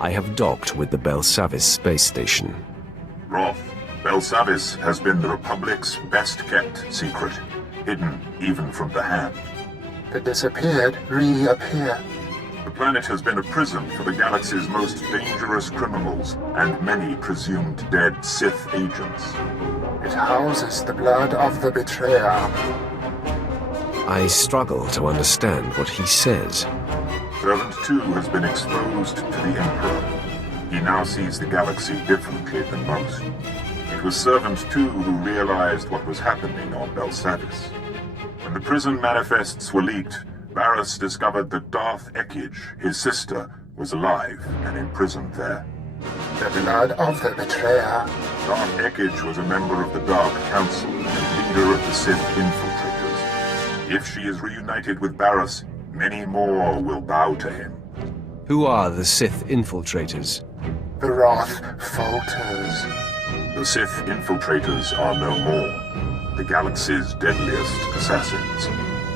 I have docked with the Belsavis space station. Roth, Belsavis has been the Republic's best-kept secret, hidden even from the Hand. The disappeared reappear. The planet has been a prison for the galaxy's most dangerous criminals and many presumed dead Sith agents. It houses the blood of the betrayer. I struggle to understand what he says. Servant 2 has been exposed to the Emperor. He now sees the galaxy differently than most. It was Servant 2 who realized what was happening on Belsavis. When the prison manifests were leaked, Barriss discovered that Darth Ekkage, his sister, was alive and imprisoned there. The blood of the betrayer. Darth Ekkage was a member of the Dark Council and leader of the Sith infiltrators. If she is reunited with Barriss, many more will bow to him. Who are the Sith infiltrators? The wrath falters. The Sith infiltrators are no more. The galaxy's deadliest assassins,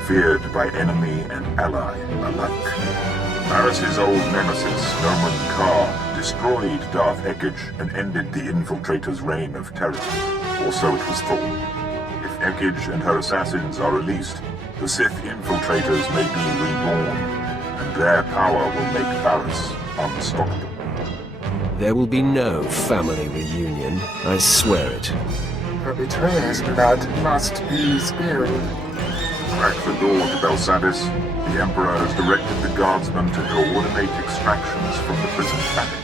feared by enemy and ally alike. Barriss's old nemesis, Noman Kar, destroyed Darth Ekkage and ended the infiltrators' reign of terror. Or so it was thought. If Ekkage and her assassins are released, the Sith infiltrators may be reborn, and their power will make Barriss unstoppable. There will be no family reunion, I swear it. The betrayer's blood must be spilled. Crack the door to Belsavis. The Emperor has directed the guardsmen to coordinate extractions from the prison planet.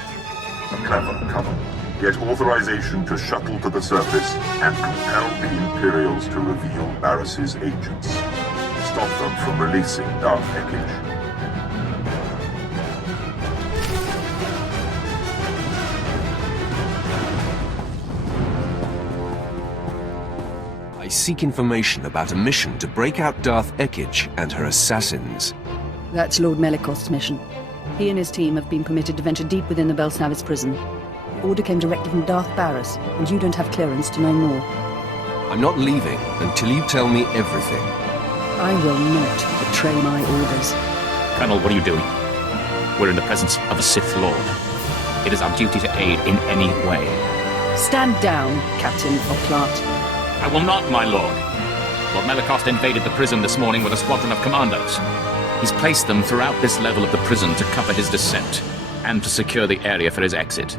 A clever cover. Get authorization to shuttle to the surface and compel the Imperials to reveal Barriss's agents. Stop them from releasing Darth Ekkage. I seek information about a mission to break out Darth Ekkage and her assassins. That's Lord Melikost's mission. He and his team have been permitted to venture deep within the Belsavis prison. The order came directly from Darth Barriss, and you don't have clearance to know more. I'm not leaving until you tell me everything. I will not betray my orders. Colonel, what are you doing? We're in the presence of a Sith Lord. It is our duty to aid in any way. Stand down, Captain O'Clart. I will not, my lord. Lord Melikost invaded the prison this morning with a squadron of commandos. He's placed them throughout this level of the prison to cover his descent, and to secure the area for his exit.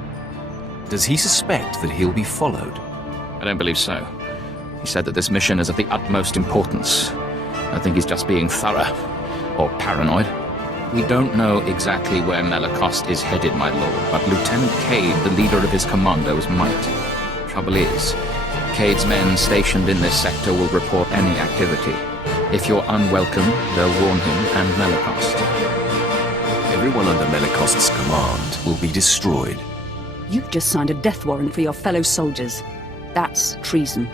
Does he suspect that he'll be followed? I don't believe so. He said that this mission is of the utmost importance. I think he's just being thorough, or paranoid. We don't know exactly where Melikost is headed, my lord, but Lieutenant Cade, the leader of his commandos, might. Trouble is, Cade's men stationed in this sector will report any activity. If you're unwelcome, they'll warn him and Melikost. Everyone under Melikost's command will be destroyed. You've just signed a death warrant for your fellow soldiers. That's treason.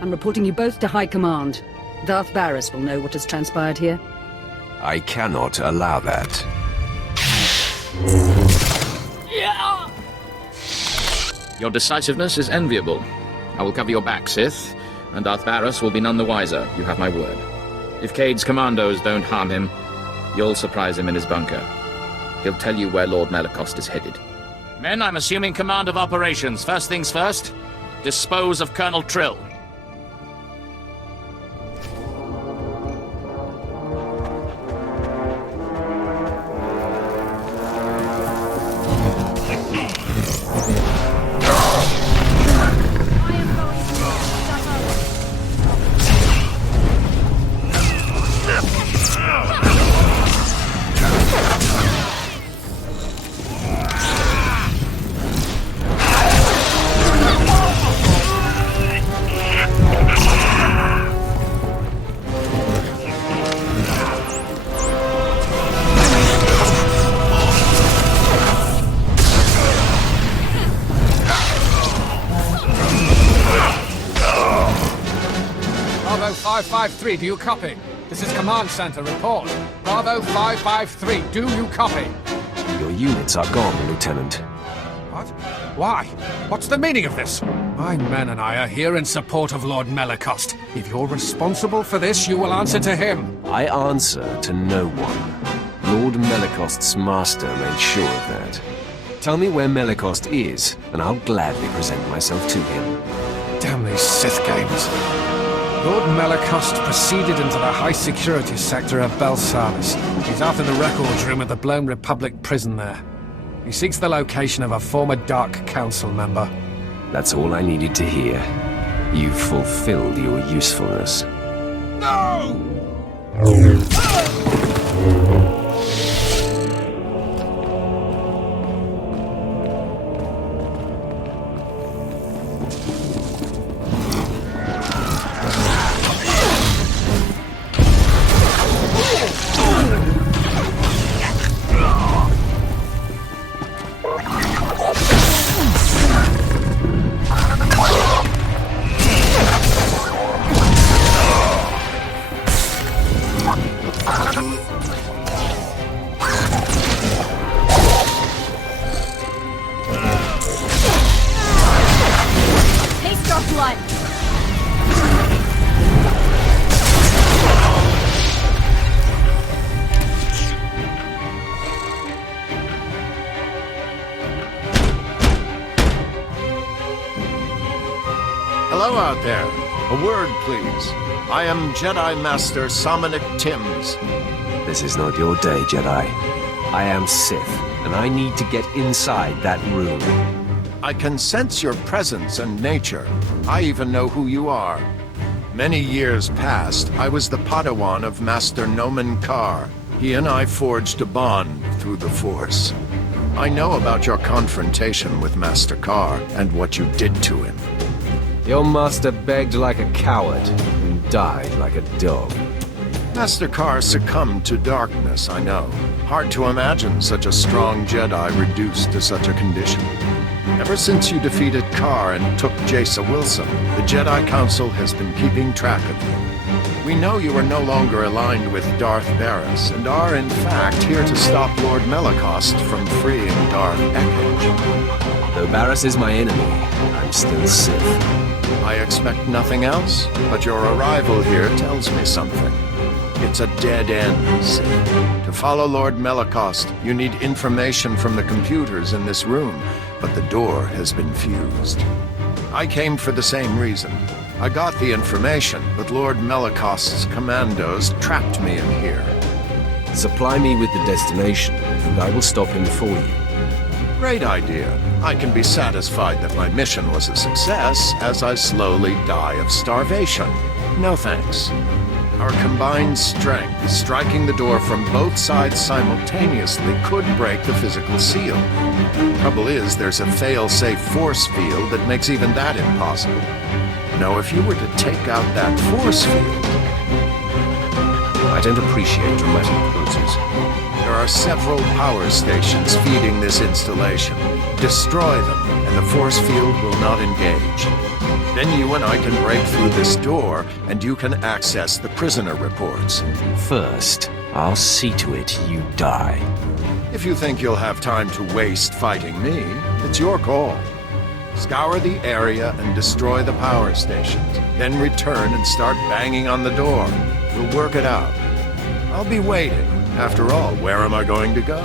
I'm reporting you both to High Command. Darth Barriss will know what has transpired here. I cannot allow that. Your decisiveness is enviable. I will cover your back, Sith, and Darth Barriss will be none the wiser, you have my word. If Cade's commandos don't harm him, you'll surprise him in his bunker. He'll tell you where Lord Melikost is headed. Men, I'm assuming command of operations. First things first, dispose of Colonel Trill. Bravo 553, do you copy? This is Command Center, report. Bravo 553, do you copy? Your units are gone, Lieutenant. What? Why? What's the meaning of this? My men and I are here in support of Lord Melikost. If you're responsible for this, you will answer to him. I answer to no one. Lord Melikost's master made sure of that. Tell me where Melicost is, and I'll gladly present myself to him. Damn these Sith games. Lord Melicost proceeded into the high-security sector of Belsavis. He's out in the records room at the Blown Republic prison there. He seeks the location of a former Dark Council member. That's all I needed to hear. You've fulfilled your usefulness. No! Hello out there. A word, please. I am Jedi Master Somnic Timms. This is not your day, Jedi. I am Sith, and I need to get inside that room. I can sense your presence and nature. I even know who you are. Many years past, I was the Padawan of Master Nomen Karr. He and I forged a bond through the Force. I know about your confrontation with Master Karr and what you did to him. Your master begged like a coward and died like a dog. Master Karr succumbed to darkness, I know. Hard to imagine such a strong Jedi reduced to such a condition. Ever since you defeated Karr and took Jace Wilson, the Jedi Council has been keeping track of you. We know you are no longer aligned with Darth Barris, and are in fact here to stop Lord Melicost from freeing Darth Ekkage. Though Barris is my enemy, I'm still Sith. I expect nothing else, but your arrival here tells me something. It's a dead end, Sith. To follow Lord Melicost, you need information from the computers in this room, but the door has been fused. I came for the same reason. I got the information, but Lord Melicost's commandos trapped me in here. Supply me with the destination, and I will stop him for you. Great idea. I can be satisfied that my mission was a success as I slowly die of starvation. No thanks. Our combined strength, striking the door from both sides simultaneously, could break the physical seal. Trouble is, there's a fail-safe force field that makes even that impossible. Now, if you were to take out that force field... I don't appreciate dramatic pauses. There are several power stations feeding this installation. Destroy them, and the force field will not engage. Then you and I can break through this door, and you can access the prisoner reports. First, I'll see to it you die. If you think you'll have time to waste fighting me, it's your call. Scour the area and destroy the power stations. Then return and start banging on the door. We'll work it out. I'll be waiting. After all, where am I going to go?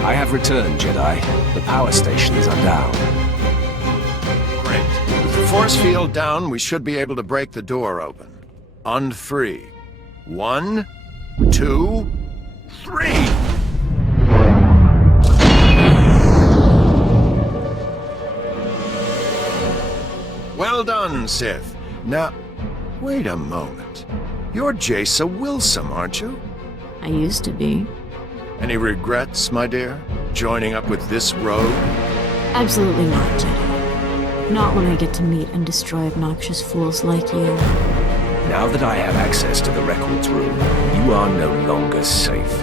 I have returned, Jedi. The power stations are down. Great. With the force field down, we should be able to break the door open. On 3. 1, 2, 3! Well done, Sith. Now, wait a moment. You're Jace Wilson, aren't you? I used to be. Any regrets, my dear? Joining up with this rogue? Absolutely not, Jedi. Not when I get to meet and destroy obnoxious fools like you. Now that I have access to the records room, you are no longer safe.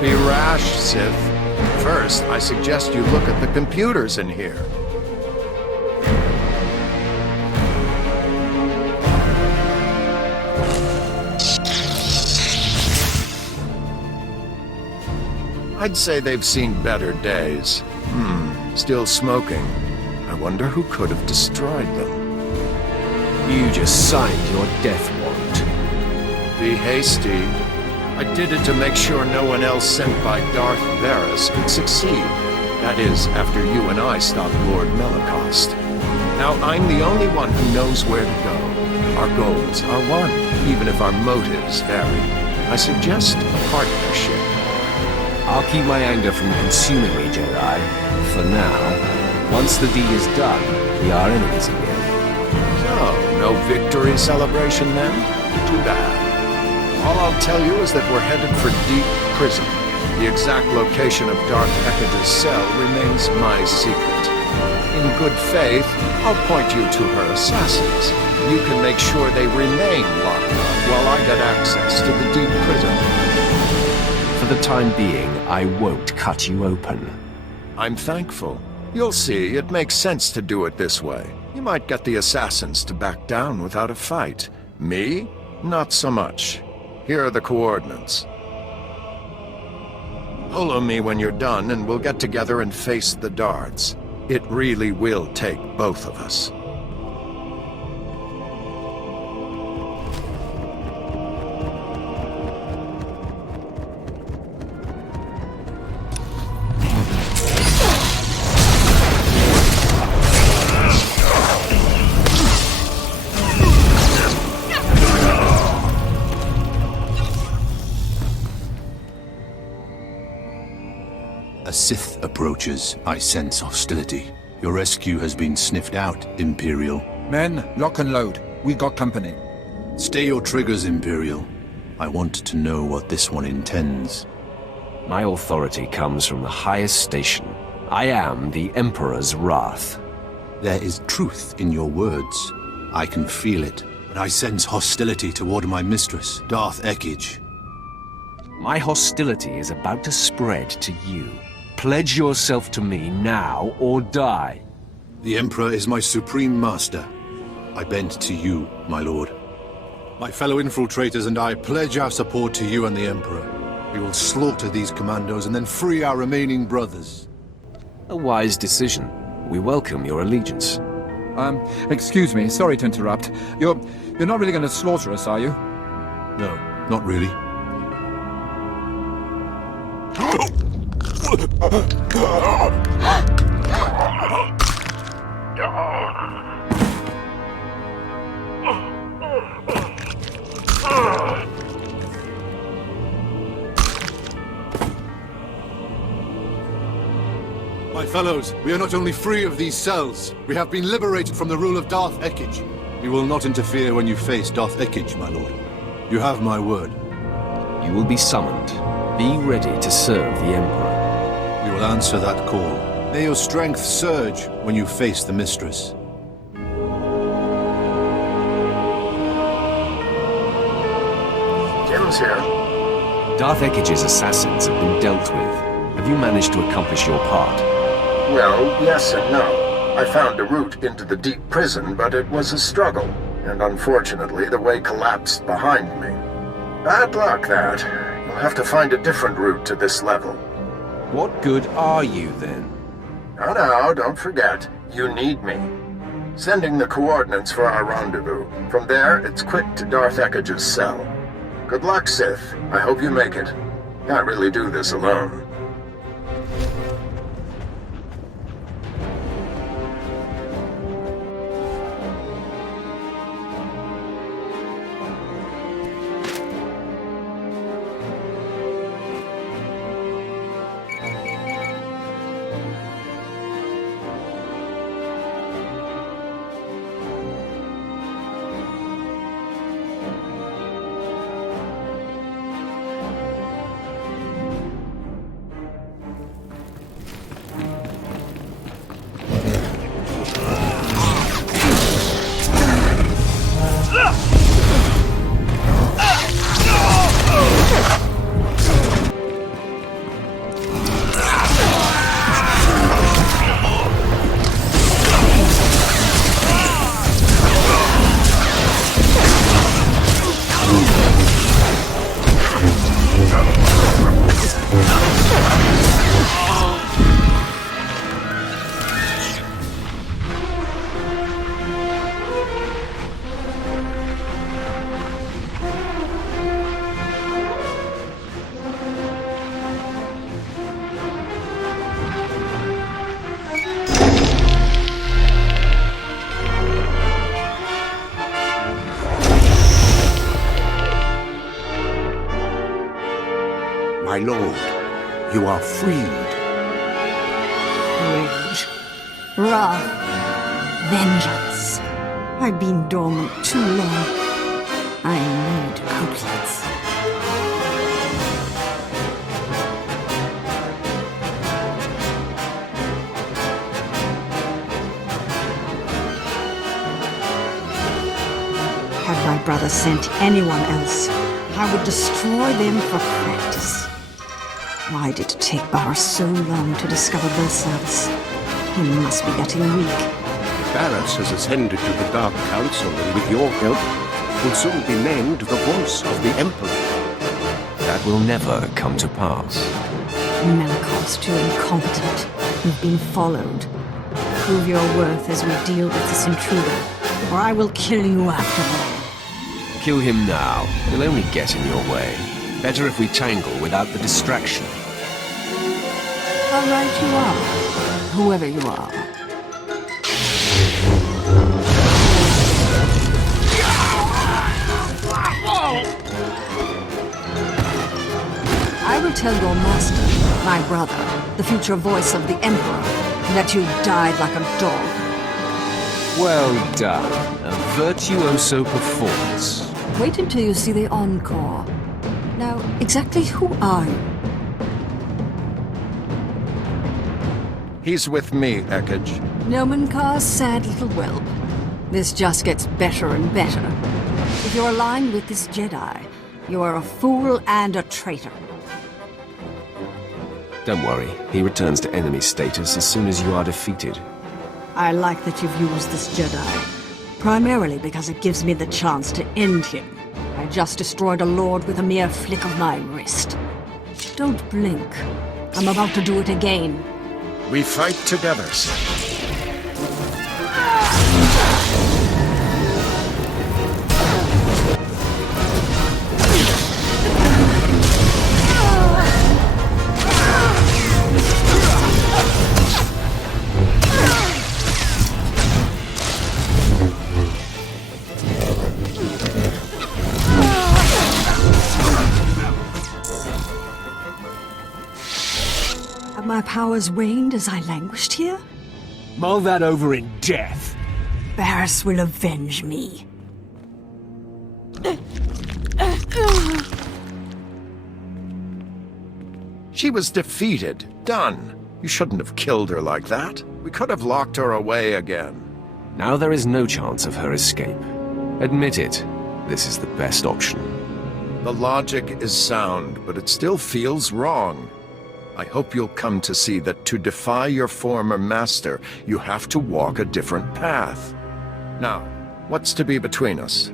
Be rash, Sith. First, I suggest you look at the computers in here. I'd say they've seen better days. Still smoking. I wonder who could have destroyed them. You just signed your death warrant. Be hasty. I did it to make sure no one else sent by Darth Varys could succeed. That is, after you and I stopped Lord Melicost. Now I'm the only one who knows where to go. Our goals are one, even if our motives vary. I suggest a partnership. I'll keep my anger from consuming me, Jedi. For now. Once the deed is done, we are enemies again. So, no victory celebration then? Too bad. All I'll tell you is that we're headed for Deep Prison. The exact location of Darth Ekkage's cell remains my secret. In good faith, I'll point you to her assassins. You can make sure they remain locked up while I get access to the Deep Prison. For the time being, I won't cut you open. I'm thankful. You'll see, it makes sense to do it this way. You might get the assassins to back down without a fight. Me? Not so much. Here are the coordinates. Follow me when you're done, and we'll get together and face the Darths. It really will take both of us. A Sith approaches. I sense hostility. Your rescue has been sniffed out, Imperial. Men, lock and load. We got company. Stay your triggers, Imperial. I want to know what this one intends. My authority comes from the highest station. I am the Emperor's wrath. There is truth in your words. I can feel it, but I sense hostility toward my mistress, Darth Ekkage. My hostility is about to spread to you. Pledge yourself to me now or die. The Emperor is my supreme master. I bend to you, my lord. My fellow infiltrators and I pledge our support to you and the Emperor. We will slaughter these commandos and then free our remaining brothers. A wise decision. We welcome your allegiance. Excuse me, sorry to interrupt. You're not really going to slaughter us, are you? No, not really. My fellows, we are not only free of these cells, we have been liberated from the rule of Darth Ekkage. We will not interfere when you face Darth Ekkage, my lord. You have my word. You will be summoned. Be ready to serve the Emperor. We will answer that call. May your strength surge when you face the Mistress. Jim's here. Darth Ekkage's assassins have been dealt with. Have you managed to accomplish your part? Well, yes and no. I found a route into the Deep Prison, but it was a struggle. And unfortunately, the way collapsed behind me. Bad luck, that. You'll have to find a different route to this level. What good are you, then? No, don't forget. You need me. Sending the coordinates for our rendezvous. From there, it's quick to Darth Ekkage's cell. Good luck, Sith. I hope you make it. Can't really do this alone. My lord, you are freed. Rage. Wrath. Vengeance. I've been dormant too long. I need outlets. Had my brother sent anyone else, I would destroy them for practice. Why did it take Barris so long to discover Belsavis? He must be getting weak. Barris has ascended to the Dark Council, and with your help, will soon be named the voice of the Emperor. That will never come to pass. Malakos, you're incompetent. You've been followed. Prove your worth as we deal with this intruder, or I will kill you after all. Kill him now. He'll only get in your way. Better if we tangle without the distraction. How right you are, whoever you are. I will tell your master, my brother, the future voice of the Emperor, that you died like a dog. Well done. A virtuoso performance. Wait until you see the encore. Now, exactly who are you? He's with me, Ekkage. Nomenkar's sad little whelp. This just gets better and better. If you're aligned with this Jedi, you are a fool and a traitor. Don't worry. He returns to enemy status as soon as you are defeated. I like that you've used this Jedi. Primarily because it gives me the chance to end him. I just destroyed a lord with a mere flick of my wrist. Don't blink. I'm about to do it again. We fight together, Sith. My powers waned as I languished here? Mull that over in death. Barris will avenge me. She was defeated. Done. You shouldn't have killed her like that. We could have locked her away again. Now there is no chance of her escape. Admit it. This is the best option. The logic is sound, but it still feels wrong. I hope you'll come to see that to defy your former master, you have to walk a different path. Now, what's to be between us?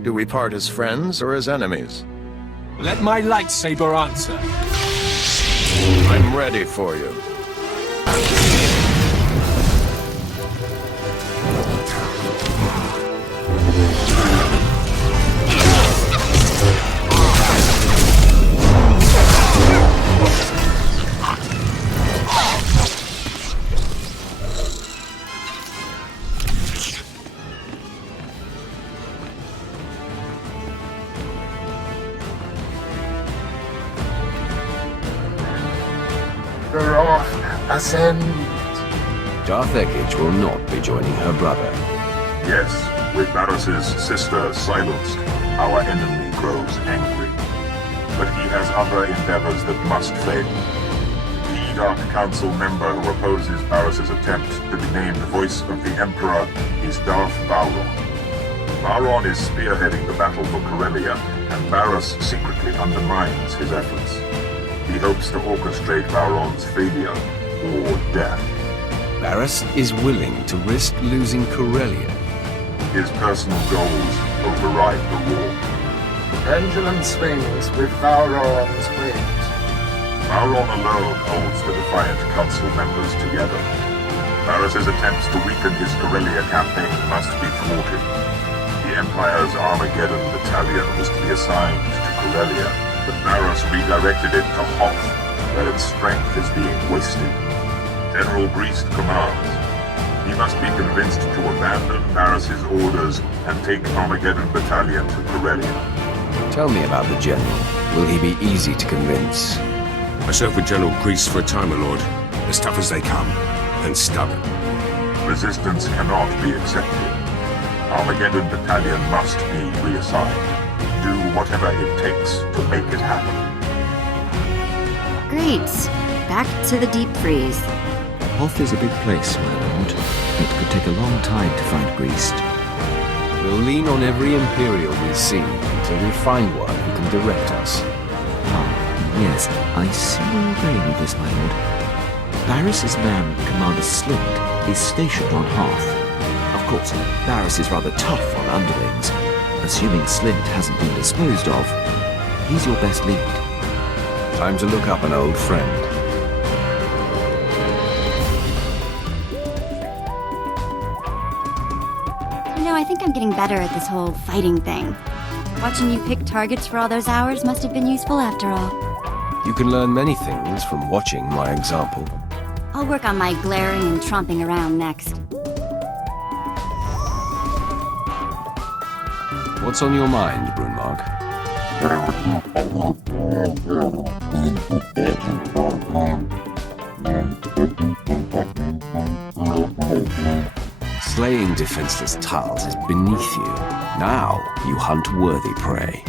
Do we part as friends or as enemies? Let my lightsaber answer. I'm ready for you. Ascend. Darth Ekkage will not be joining her brother. Yes, with Barris's sister silenced, our enemy grows angry. But he has other endeavors that must fail. The Dark Council member who opposes Barris's attempt to be named Voice of the Emperor is Darth Vowron. Vowron is spearheading the battle for Corellia, and Barris secretly undermines his efforts. He hopes to orchestrate Vowron's failure or death. Barris is willing to risk losing Corellia. His personal goals override the war. The pendulum swings with Vowron's wings. Vowron alone holds the defiant council members together. Barris's attempts to weaken his Corellia campaign must be thwarted. The Empire's Armageddon battalion was to be assigned to Corellia, but Barris redirected it to Hoth, where its strength is being wasted. General Greast commands. He must be convinced to abandon Barris's orders and take Armageddon Battalion to Corellia. Tell me about the General. Will he be easy to convince? I served with General Grease for a time, my lord. As tough as they come, and stubborn. Resistance cannot be accepted. Armageddon Battalion must be reassigned. Do whatever it takes to make it happen. Great. Back to the deep freeze. Hoth is a big place, my lord. It could take a long time to find Greased. We'll lean on every Imperial we see until we find one who can direct us. Yes, I see where you're going with this, my lord. Barris's man, Commander Slint, is stationed on Hoth. Of course, Barris is rather tough on underlings. Assuming Slint hasn't been disposed of, he's your best lead. Time to look up an old friend. You know, I think I'm getting better at this whole fighting thing. Watching you pick targets for all those hours must have been useful after all. You can learn many things from watching my example. I'll work on my glaring and tromping around next. What's on your mind, Brunmark? Slaying defenseless Tals is beneath you. Now you hunt worthy prey.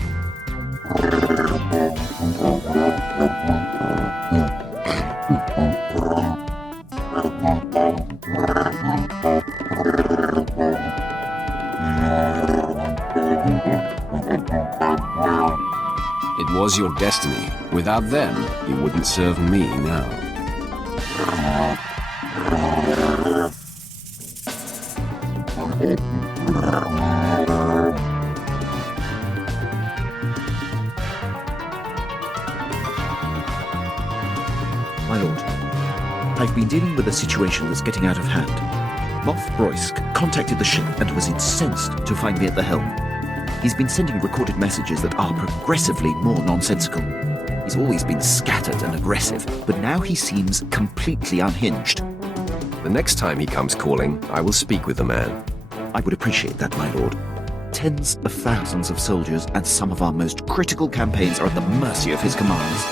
It was your destiny. Without them, you wouldn't serve me now. My lord, I've been dealing with a situation that's getting out of hand. Moff Broysk contacted the ship and was incensed to find me at the helm. He's been sending recorded messages that are progressively more nonsensical. He's always been scattered and aggressive, but now he seems completely unhinged. The next time he comes calling, I will speak with the man. I would appreciate that, my lord. Tens of thousands of soldiers and some of our most critical campaigns are at the mercy of his commands.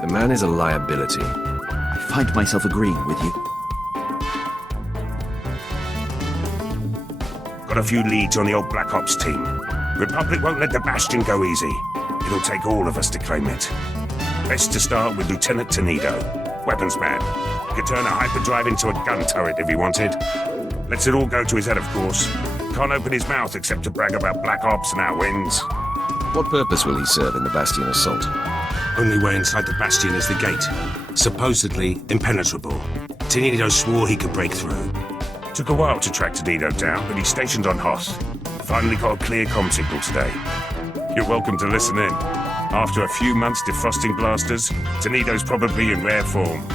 The man is a liability. I find myself agreeing with you. Got a few leads on the old Black Ops team. Republic won't let the Bastion go easy. It'll take all of us to claim it. Best to start with Lieutenant Tenido. Weapons man. Could turn a hyperdrive into a gun turret if he wanted. Lets it all go to his head, of course. Can't open his mouth except to brag about Black Ops and our wins. What purpose will he serve in the Bastion assault? Only way inside the Bastion is the gate. Supposedly impenetrable. Tenido swore he could break through. Took a while to track Tenido down, but he's stationed on Hoth. Finally got a clear comm signal today. You're welcome to listen in. After a few months defrosting blasters, Tenido's probably in rare form.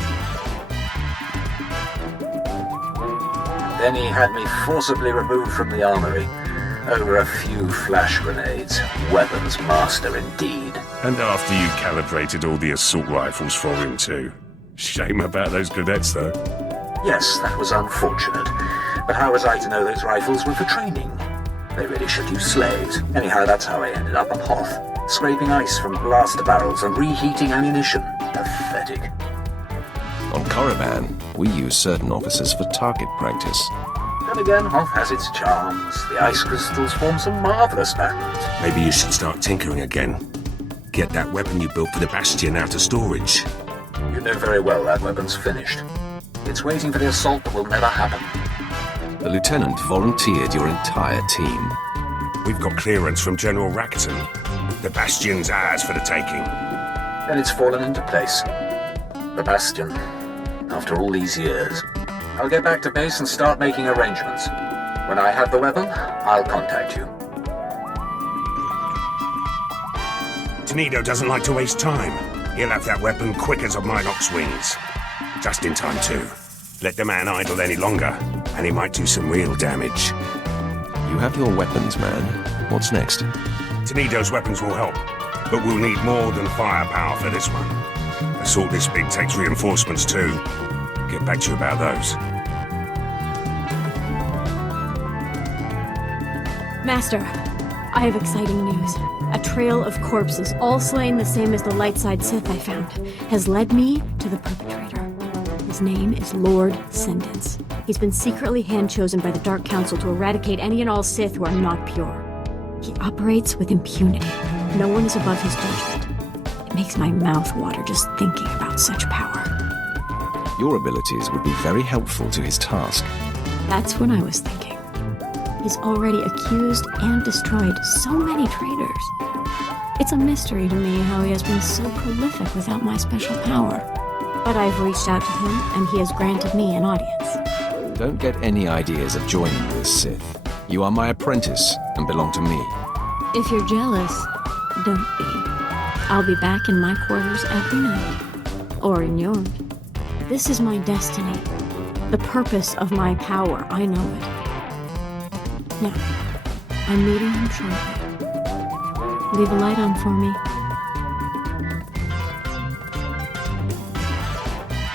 Then he had me forcibly removed from the armory. Over a few flash grenades. Weapons master indeed. And after you calibrated all the assault rifles for him too. Shame about those cadets though. Yes, that was unfortunate. But how was I to know those rifles were for training? They really should use slaves. Anyhow, that's how I ended up on Hoth. Scraping ice from blaster barrels and reheating ammunition. Pathetic. On Korriban, we use certain officers for target practice. Then again, Hoth has its charms. The ice crystals form some marvelous patterns. Maybe you should start tinkering again. Get that weapon you built for the Bastion out of storage. You know very well that weapon's finished. It's waiting for the assault that will never happen. The lieutenant volunteered your entire team. We've got clearance from General Rakuten. The Bastion's ours for the taking. Then it's fallen into place. The Bastion. After all these years. I'll get back to base and start making arrangements. When I have the weapon, I'll contact you. Tenido doesn't like to waste time. He'll have that weapon quick as a Minox wings. Just in time too. Let the man idle any longer, and he might do some real damage. You have your weapons, man. What's next? Tenido's weapons will help, but we'll need more than firepower for this one. Assault this big takes reinforcements too. Get back to you about those. Master, I have exciting news. A trail of corpses, all slain the same as the light-side Sith I found, has led me to the perpetrator. His name is Lord Sendence. He's been secretly hand-chosen by the Dark Council to eradicate any and all Sith who are not pure. He operates with impunity. No one is above his judgment. It makes my mouth water just thinking about such power. Your abilities would be very helpful to his task. That's what I was thinking. He's already accused and destroyed so many traitors. It's a mystery to me how he has been so prolific without my special power. But I've reached out to him, and he has granted me an audience. Don't get any ideas of joining the Sith. You are my apprentice and belong to me. If you're jealous, don't be. I'll be back in my quarters every night. Or in yours. This is my destiny. The purpose of my power, I know it. Now, I'm meeting him shortly. Leave a light on for me.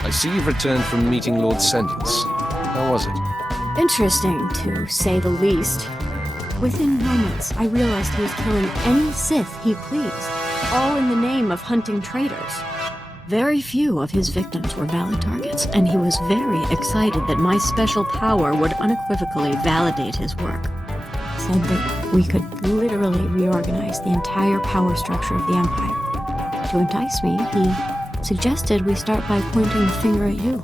I see you've returned from meeting Lord Sendence. How was it? Interesting, to say the least. Within moments, I realized he was killing any Sith he pleased, all in the name of hunting traitors. Very few of his victims were valid targets, and he was very excited that my special power would unequivocally validate his work. Said that we could literally reorganize the entire power structure of the Empire. To entice me, he suggested we start by pointing the finger at you.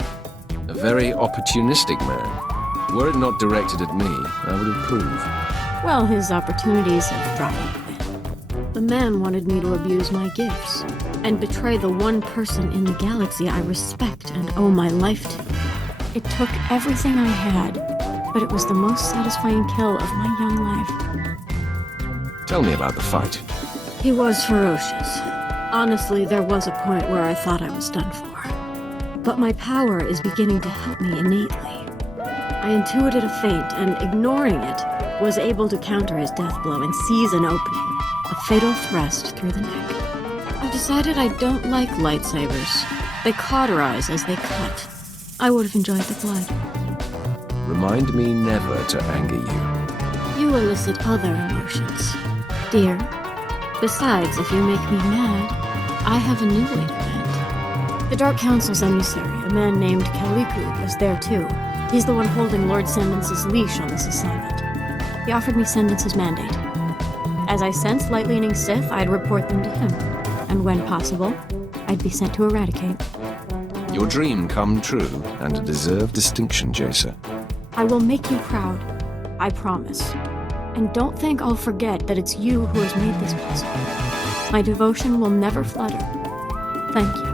A very opportunistic man. Were it not directed at me, I would approve. Well, his opportunities have dried up a bit. The man wanted me to abuse my gifts and betray the one person in the galaxy I respect and owe my life to. It took everything I had, but it was the most satisfying kill of my young life. Tell me about the fight. He was ferocious. Honestly, there was a point where I thought I was done for. But my power is beginning to help me innately. I intuited a feint, and ignoring it, was able to counter his death blow and seize an opening, a fatal thrust through the neck. I decided I don't like lightsabers. They cauterize as they cut. I would have enjoyed the blood. Remind me never to anger you. You elicit other emotions, dear. Besides, if you make me mad, I have a new way to vent. The Dark Council's emissary, a man named Kaliku, was there too. He's the one holding Lord Sendence's leash on this assignment. He offered me Sendence's mandate. As I sensed light-leaning Sith, I'd report them to him. And when possible, I'd be sent to eradicate. Your dream come true, and a deserved distinction, Jacer. I will make you proud. I promise. And don't think I'll forget that it's you who has made this possible. My devotion will never flutter. Thank you.